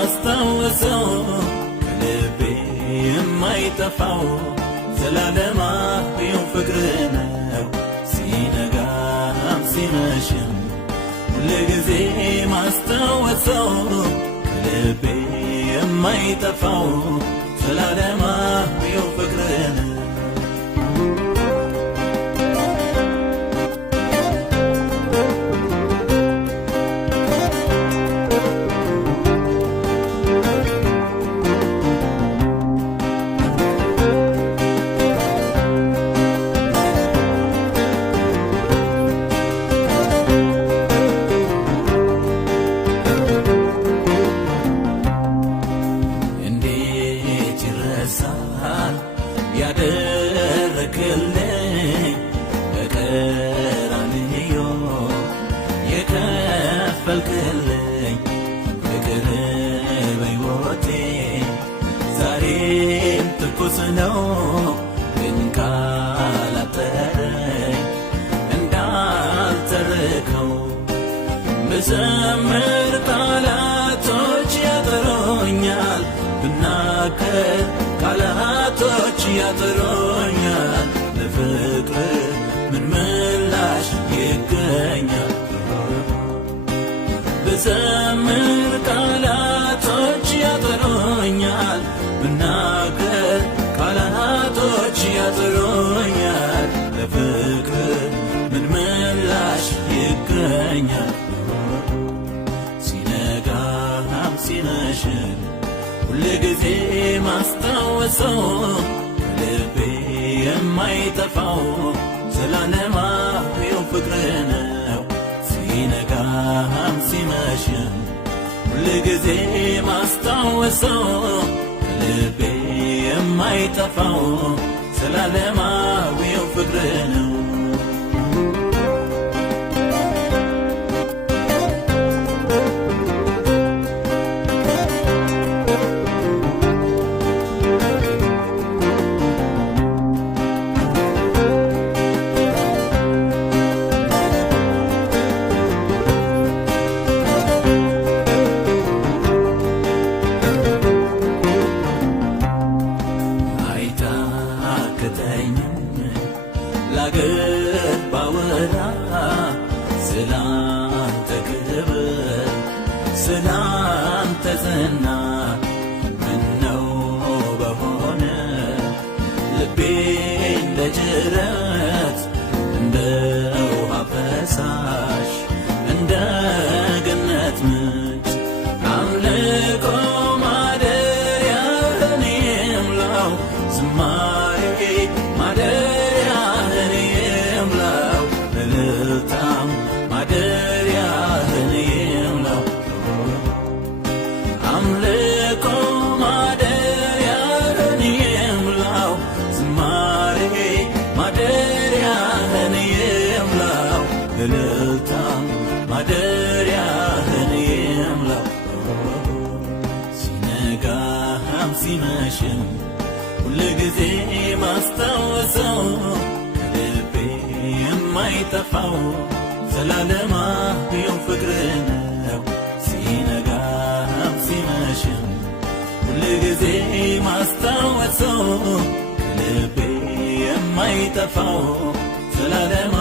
ማስታወሰው ከልቤ የማይጠፋው ዘላለማዊው ፍቅር ነው። ሲነጋም ሲመሽም ሁልጊዜ ማስታወሰው ከልቤ የማይጠፋው ዘላለማዊው ፍቅር ነው። ያደረክልኝ በቀራንዮ የከፈልክልኝ ፍቅር በሕይወቴ ዛሬም ትኩስ ነው። ግን ካላጠረኝ እንዳልተርከው ብዘምር ቃላቶች ያጥሩኛል፣ ብናገር ቃላቶች ያጥሩኛል። ለፍቅር ምን ምላሽ ይገኛል? ብዘምር ቃላቶች ያጥሩኛል፣ ብናገር ቃላቶች ያጥሩኛል። ለፍቅር ምን ምላሽ ይገኛል? ሲነጋም ሲመሽም ሁልጊዜ ማስታወሰው ከልቤ የማይጠፋው ዘላለማዊው ፍቅር ነው። ሲነጋም ሲመሽም ሁልጊዜ ማስታወሰው ከልቤ የማይጠፋው ዘላለማዊው ፍቅር ነው። ላገር ባወራ ስላንተ ክብር ስላንተ ዝና ምነው በሆነ ልቤ እንደ ጅረት እንደ ውሃ ፈሳሽ እንደ ገነት ምንጭ አምልኮ ማደሪያህን ይምላው ዝማሬ ማደሪያህን ይምላው እልልታም ማደሪያህን ይምላው አምልኮ ማደሪያህን ይምላው ዝማሬ ማደሪያህን ይምላው እልልታም ማደሪያህን ይምላው ሲነጋም ሲመሽም ሁልጊዜ ማስታወሰው ከልቤ የማይጠፋው ዘላለማዊው ፍቅር ነው። ሲነጋም ሲመሽም ሁልጊዜ ማስታወሰው ከልቤ የማይጠፋው ዘላለማ